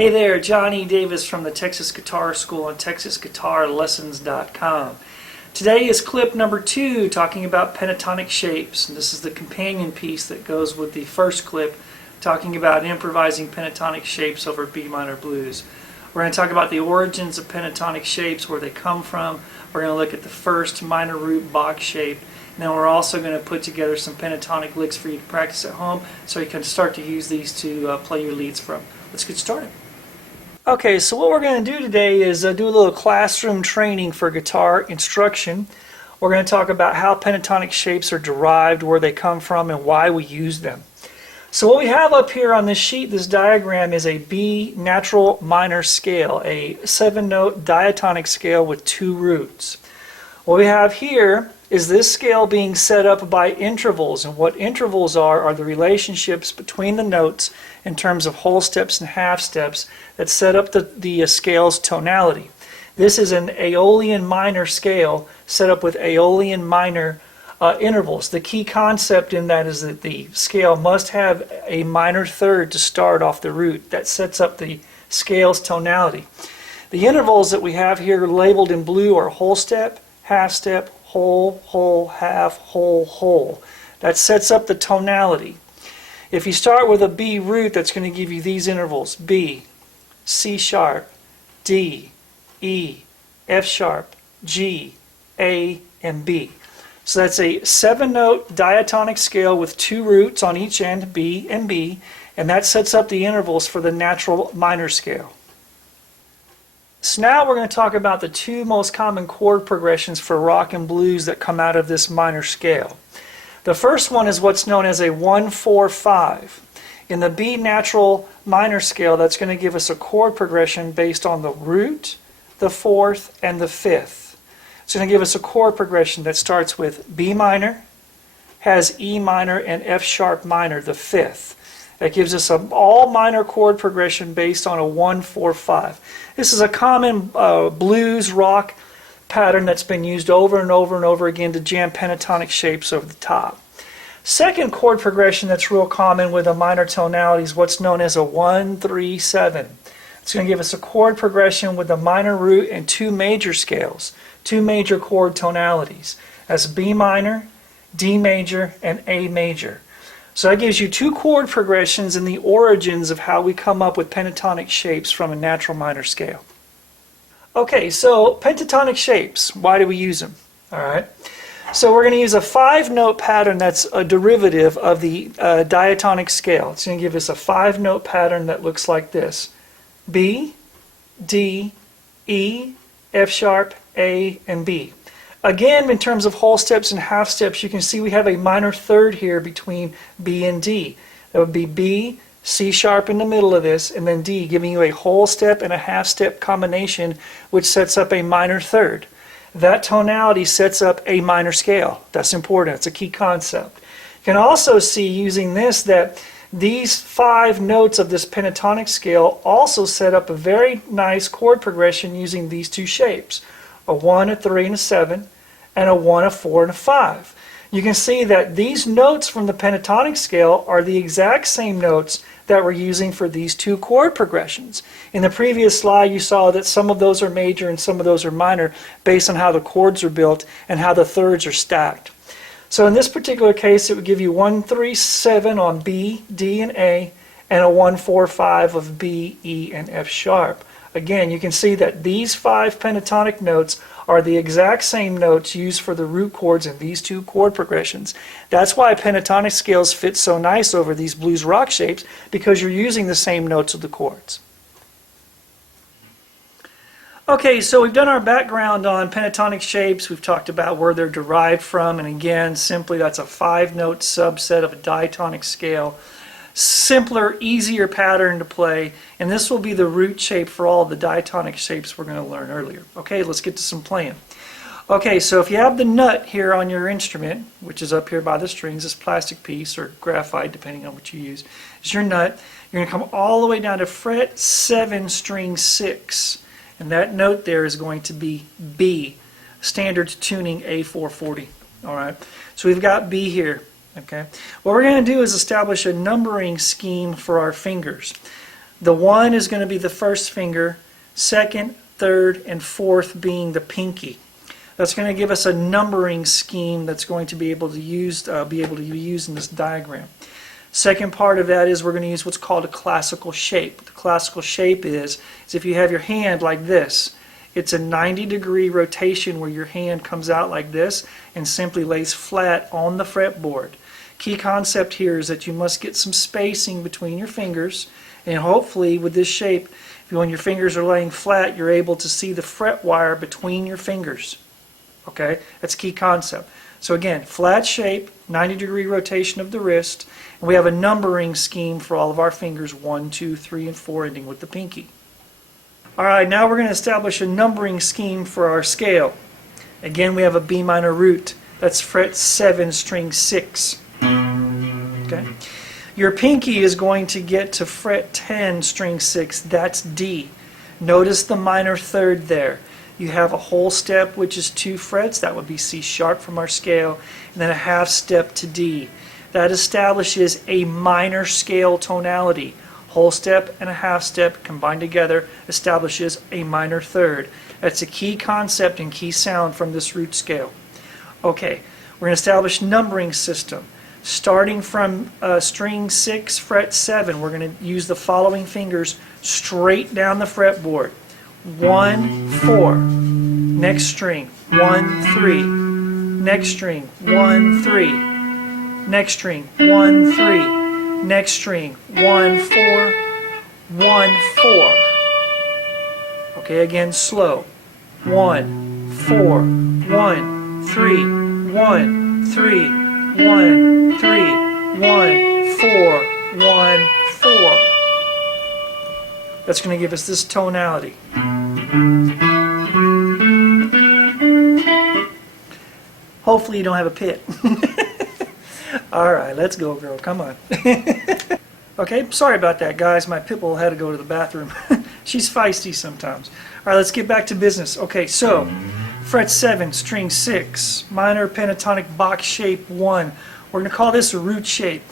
Hey there, John E. Davis from the Texas Guitar School on TexasGuitarLessons.com. Today is clip number 2 talking about pentatonic shapes. And this is the companion piece that goes with the first clip talking about improvising pentatonic shapes over B minor blues. We're going to talk about the origins of pentatonic shapes, where they come from. We're going to look at the first minor root box shape. And then we're also going to put together some pentatonic licks for you to practice at home so you can start to use these to play your leads from. Let's get started. Okay, so what we're going to do today is do a little classroom training for guitar instruction. We're going to talk about how pentatonic shapes are derived, where they come from, and why we use them. So what we have up here on this sheet, this diagram, is a B natural minor scale, a 7-note diatonic scale with 2 roots. What we have here is this scale being set up by intervals, and what intervals are the relationships between the notes in terms of whole steps and half steps that set up the scale's tonality. This is an Aeolian minor scale set up with Aeolian minor intervals. The key concept in that is that the scale must have a minor third to start off the root. That sets up the scale's tonality. The intervals that we have here labeled in blue are whole step, half step, whole, whole, half, whole, whole. That sets up the tonality. If you start with a B root, that's going to give you these intervals: B, C sharp, D, E, F sharp, G, A, and B. So that's a 7-note diatonic scale with 2 roots on each end, B and B, and that sets up the intervals for the natural minor scale. So now we're going to talk about the 2 most common chord progressions for rock and blues that come out of this minor scale. The first one is what's known as a 1-4-5. In the B natural minor scale, that's going to give us a chord progression based on the root, the 4th, and the 5th. It's going to give us a chord progression that starts with B minor, has E minor, and F sharp minor, the 5th. That gives us an all minor chord progression based on a 1-4-5. This is a common blues rock pattern that's been used over and over and over again to jam pentatonic shapes over the top. Second chord progression that's real common with a minor tonality is what's known as a 1-3-7. It's going to give us a chord progression with a minor root and 2 major scales, 2 major chord tonalities. That's B minor, D major, and A major. So that gives you 2 chord progressions and the origins of how we come up with pentatonic shapes from a natural minor scale. Okay, so pentatonic shapes, why do we use them? All right. So we're going to use a 5-note pattern that's a derivative of the diatonic scale. It's going to give us a 5-note pattern that looks like this: B, D, E, F sharp, A, and B. Again, in terms of whole steps and half steps, you can see we have a minor third here between B and D. That would be B, C sharp in the middle of this, and then D, giving you a whole step and a half step combination, which sets up a minor third. That tonality sets up a minor scale. That's important. It's a key concept. You can also see using this that these 5 notes of this pentatonic scale also set up a very nice chord progression using these 2 shapes: a 1, a 3, and a 7, and a 1, a 4, and a 5. You can see that these notes from the pentatonic scale are the exact same notes that we're using for these 2 chord progressions. In the previous slide, you saw that some of those are major and some of those are minor based on how the chords are built and how the thirds are stacked. So in this particular case, it would give you 1-3-7 on B, D, and A, and a 1-4-5 of B, E, and F sharp. Again, you can see that these 5 pentatonic notes are the exact same notes used for the root chords in these 2 chord progressions. That's why pentatonic scales fit so nice over these blues rock shapes, because you're using the same notes of the chords. Okay, so we've done our background on pentatonic shapes. We've talked about where they're derived from, and again, simply that's a 5-note subset of a diatonic scale. Simpler, easier pattern to play, and this will be the root shape for all of the diatonic shapes we're going to learn earlier. Okay, let's get to some playing. Okay, so if you have the nut here on your instrument, which is up here by the strings, this plastic piece or graphite, depending on what you use, is your nut. You're going to come all the way down to fret 7, string 6, and that note there is going to be B, standard tuning A440. All right, so we've got B here. Okay, what we're going to do is establish a numbering scheme for our fingers. The 1 is going to be the first finger, second, third, and fourth being the pinky. That's going to give us a numbering scheme that's going to be able to be used in this diagram. Second part of that is we're going to use what's called a classical shape. The classical shape is if you have your hand like this, it's a 90-degree rotation where your hand comes out like this and simply lays flat on the fretboard. Key concept here is that you must get some spacing between your fingers, and hopefully with this shape, when your fingers are laying flat, you're able to see the fret wire between your fingers. Okay, that's key concept. So again, flat shape, 90-degree rotation of the wrist, and we have a numbering scheme for all of our fingers, 1, 2, 3, and 4, ending with the pinky. All right, now we're going to establish a numbering scheme for our scale. Again, we have a B minor root. That's fret 7, string 6. Okay. Your pinky is going to get to fret 10, string 6. That's D. Notice the minor third there. You have a whole step, which is 2 frets. That would be C sharp from our scale. And then a half step to D. That establishes a minor scale tonality. Whole step and a half step combined together establishes a minor third. That's a key concept and key sound from this root scale. Okay, we're going to establish numbering system. Starting from string 6, fret 7, we're going to use the following fingers straight down the fretboard. 1, 4. Next string, 1, 3. Next string, 1, 3. Next string, 1, 3. Next string, 1, 4, 1, 4. Okay, again, slow. 1, 4, 1, 3, 1, 3, 1, 3, 1, 4, 1, 4. That's going to give us this tonality. Hopefully you don't have a pit. All right, let's go, girl. Come on. Okay, sorry about that, guys. My pit bull had to go to the bathroom. She's feisty sometimes. All right, let's get back to business. Okay, so fret 7, string 6, minor pentatonic box shape 1. We're going to call this a root shape.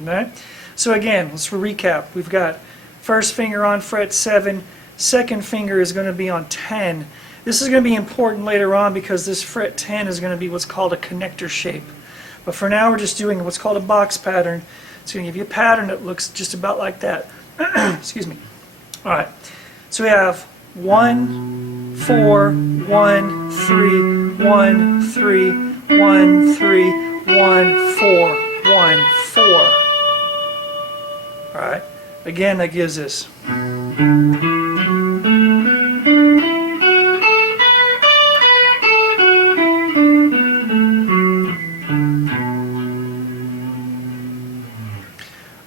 All right? So again, let's recap. We've got first finger on fret 7, second finger is going to be on 10. This is going to be important later on because this fret 10 is going to be what's called a connector shape. But for now, we're just doing what's called a box pattern. It's going to give you a pattern that looks just about like that. Excuse me. All right. So we have 1, 4, 1, 3, 1, 3, 1, 3, 1, 4, 1, 4. All right. Again, that gives us.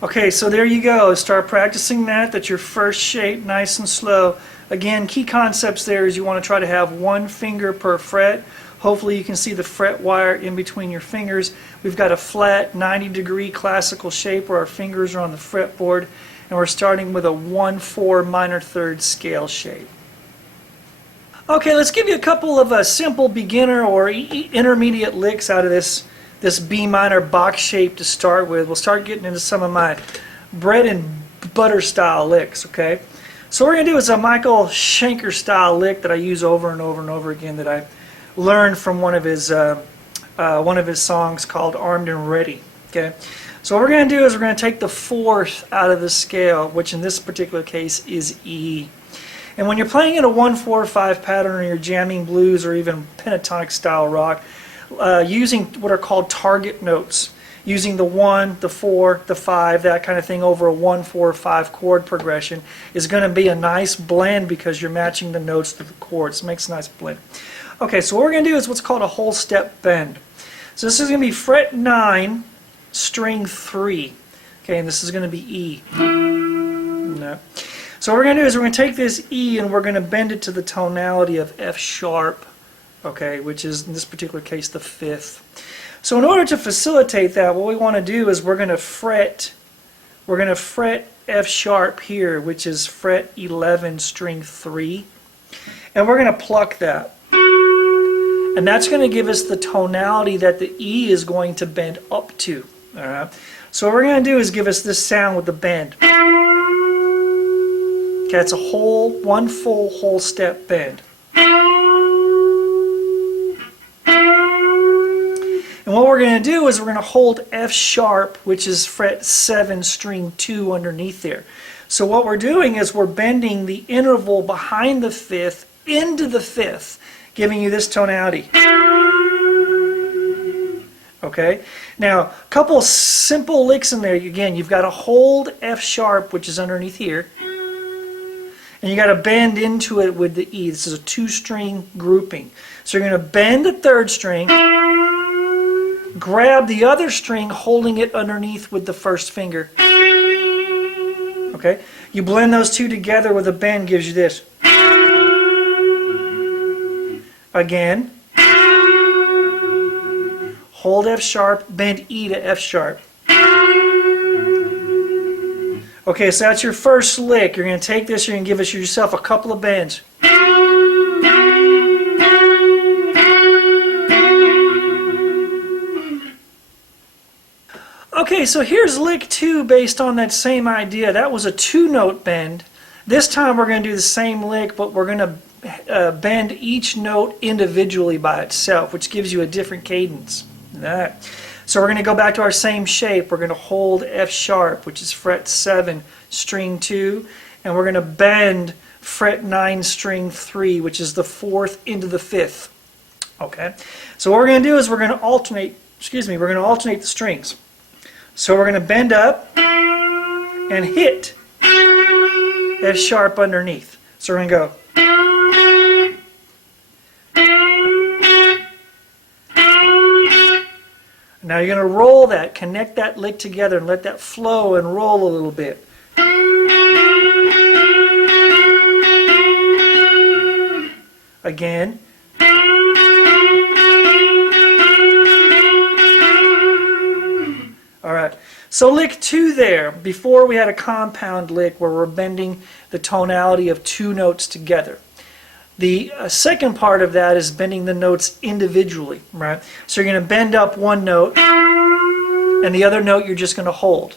Okay, so there you go. Start practicing that. That's your first shape, nice and slow. Again, key concepts there is you want to try to have 1 finger per fret. Hopefully you can see the fret wire in between your fingers. We've got a flat 90-degree classical shape where our fingers are on the fretboard, and we're starting with a 1/4 minor third scale shape. Okay, let's give you a couple of simple beginner or intermediate licks out of this B minor box shape to start with. We'll start getting into some of my bread and butter style licks, okay? So what we're going to do is a Michael Schenker style lick that I use over and over and over again that I learned from one of his songs called Armed and Ready, okay? So what we're going to do is we're going to take the 4th out of the scale, which in this particular case is E. And when you're playing in a 1/4/5 pattern or you're jamming blues or even pentatonic style rock, using what are called target notes, using the 1, the 4, the 5, that kind of thing over a 1/4/5 chord progression is going to be a nice blend because you're matching the notes to the chords. It makes a nice blend. Okay, so what we're going to do is what's called a whole step bend. So this is going to be fret 9, string 3. Okay, and this is going to be E. No. So what we're going to do is we're going to take this E and we're going to bend it to the tonality of F sharp. Okay, which is in this particular case the 5th. So in order to facilitate that, what we want to do is we're going to fret F sharp here, which is fret 11, string 3, and we're going to pluck that. And that's going to give us the tonality that the E is going to bend up to. All right. So what we're going to do is give us this sound with the bend. Okay, it's a one full whole step bend. And what we're going to do is we're going to hold F sharp, which is fret 7, string 2 underneath there. So what we're doing is we're bending the interval behind the 5th into the 5th, giving you this tonality. Okay? Now, a couple simple licks in there. Again, you've got to hold F sharp, which is underneath here, and you got to bend into it with the E. This is a 2-string grouping. So you're going to bend the 3rd string, grab the other string, holding it underneath with the 1st finger. Okay? You blend those two together with a bend, gives you this. Again. Hold F sharp, bend E to F sharp. Okay, so that's your first lick. You're going to take this, you're going to give yourself a couple of bends. Okay, so here's lick 2 based on that same idea. That was a 2-note bend. This time we're going to do the same lick, but we're going to bend each note individually by itself, which gives you a different cadence. All right. So we're going to go back to our same shape. We're going to hold F sharp, which is fret 7, string 2, and we're going to bend fret 9, string 3, which is the 4th into the 5th. Okay. So what we're going to do is we're going to alternate the strings. So we're going to bend up and hit F sharp underneath. So we're going to go. Now you're going to roll that, connect that lick together and let that flow and roll a little bit. Again. Alright, so lick 2 there. Before we had a compound lick where we're bending the tonality of 2 notes together. The second part of that is bending the notes individually, right? So you're going to bend up one note, and the other note you're just going to hold.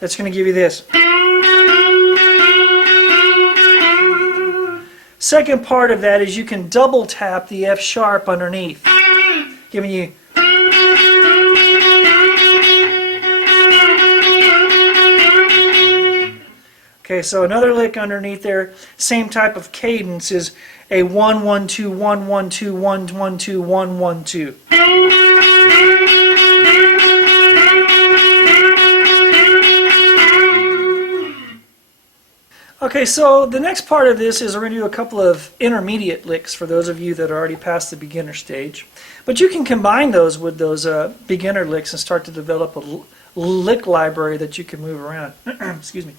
That's going to give you this. Second part of that is you can double tap the F sharp underneath, giving you. Okay, so another lick underneath there, same type of cadence is a 1 1 2 1 1 2 1 1 2 1 1 2. Okay, so the next part of this is we're going to do a couple of intermediate licks for those of you that are already past the beginner stage. But you can combine those with those beginner licks and start to develop a lick library that you can move around. Excuse me.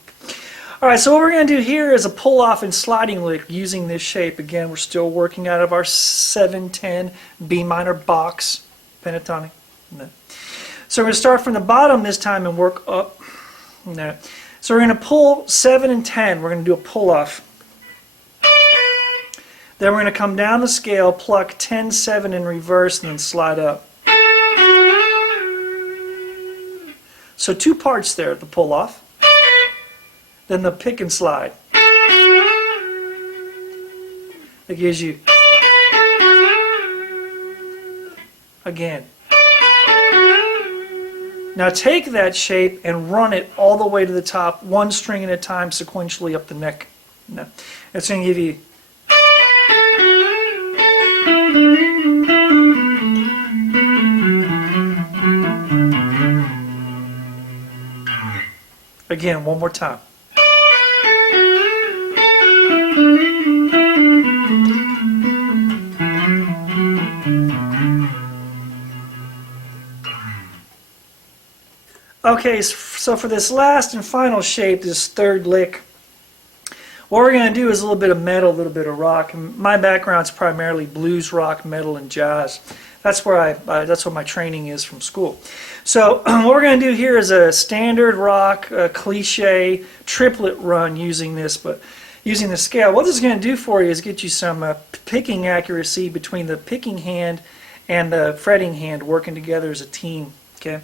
Alright, so what we're going to do here is a pull-off and sliding lick using this shape. Again, we're still working out of our 7-10 B minor box pentatonic. So we're going to start from the bottom this time and work up. So we're going to pull 7 and 10. We're going to do a pull-off. Then we're going to come down the scale, pluck 10, 7 in reverse, and then slide up. So 2 parts there, the pull-off. Then the pick and slide. That gives you, again. Now take that shape and run it all the way to the top, 1 string at a time, sequentially up the neck. Now, that's going to give you. Again, one more time. Okay, so for this last and final shape, this third lick, what we're going to do is a little bit of metal, a little bit of rock. And my background's primarily blues, rock, metal, and jazz. That's where that's what my training is from school. So what we're going to do here is a standard rock, cliche triplet run using this, but using the scale. What this is going to do for you is get you some picking accuracy between the picking hand and the fretting hand working together as a team. Okay.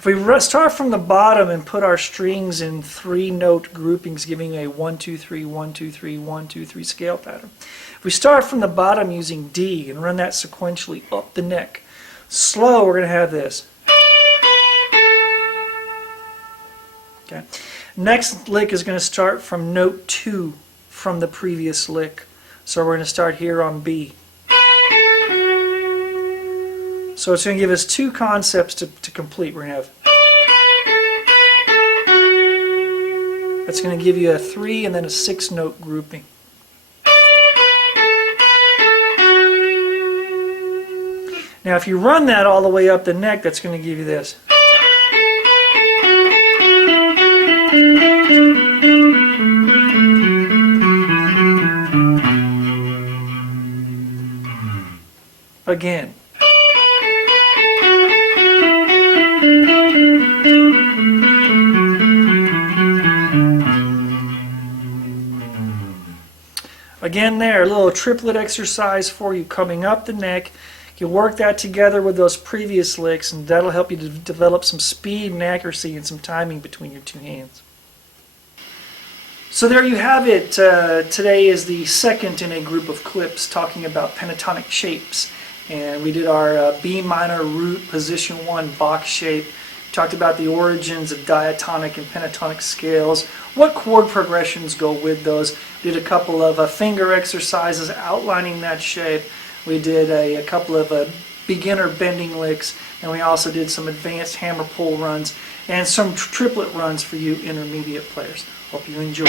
If we start from the bottom and put our strings in 3-note groupings, giving a 1, 2, 3, 1, 2, 3, 1, 2, 3 scale pattern. If we start from the bottom using D and run that sequentially up the neck, slow, we're going to have this. Okay. Next lick is going to start from note 2 from the previous lick. So we're going to start here on B. So it's going to give us 2 concepts to complete. We're going to have, that's going to give you a 3 and then a 6-note grouping. Now if you run that all the way up the neck, that's going to give you this. Again. Again there, a little triplet exercise for you coming up the neck. You work that together with those previous licks, and that'll help you to develop some speed and accuracy and some timing between your 2 hands. So there you have it. Today is the second in a group of clips talking about pentatonic shapes. And we did our B minor root position 1 box shape. Talked about the origins of diatonic and pentatonic scales, what chord progressions go with those. Did a couple of finger exercises outlining that shape. We did a couple of beginner bending licks, and we also did some advanced hammer pull runs and some triplet runs for you intermediate players. Hope you enjoy.